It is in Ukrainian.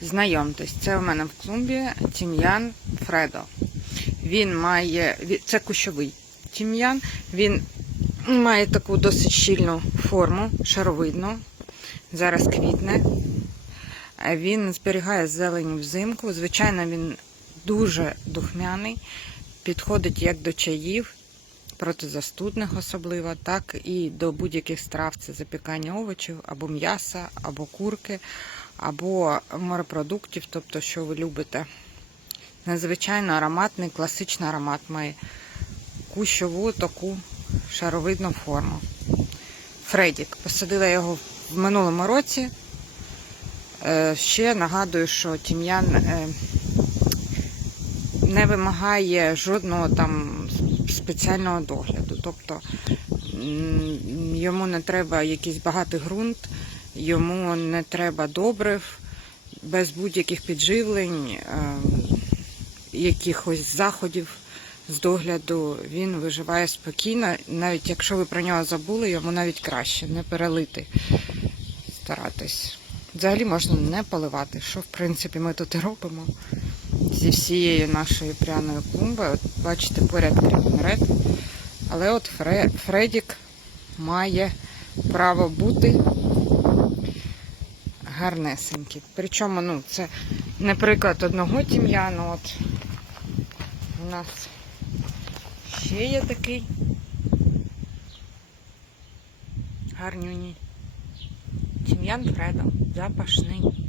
Знайомтесь, це у мене в клумбі тім'ян Фредо. Він має, це кущовий тім'ян, він має таку досить щільну форму, шаровидну. Зараз квітне. Е, Він зберігає зелень взимку. Звичайно, він дуже духмяний, підходить як до чаїв, протизастудних особливо, так і до будь-яких страв. Це запікання овочів, або м'яса, або курки, або морепродуктів, тобто, що ви любите. Надзвичайно ароматний, класичний аромат має кущову таку шаровидну форму. Фредік. Посадила його в минулому році. Е, Ще нагадую, що тім'ян е, не вимагає жодного там спеціального догляду. Тобто йому не треба якийсь багатий ґрунт, йому не треба добрив, без будь-яких підживлень, е, якихось заходів з догляду. Він виживає спокійно, навіть якщо ви про нього забули, йому навіть краще не перелити, старатись. Взагалі можна не поливати, що в принципі ми тут і робимо зі всією нашою пряною клумбою. От бачите, поряд кріпмерет. Але от Фре, Фредік має право бути гарнесенький. Причому, ну, це не приклад одного тім'яну. От у нас ще є такий гарнюній. Тім'ян Фредо, запашний.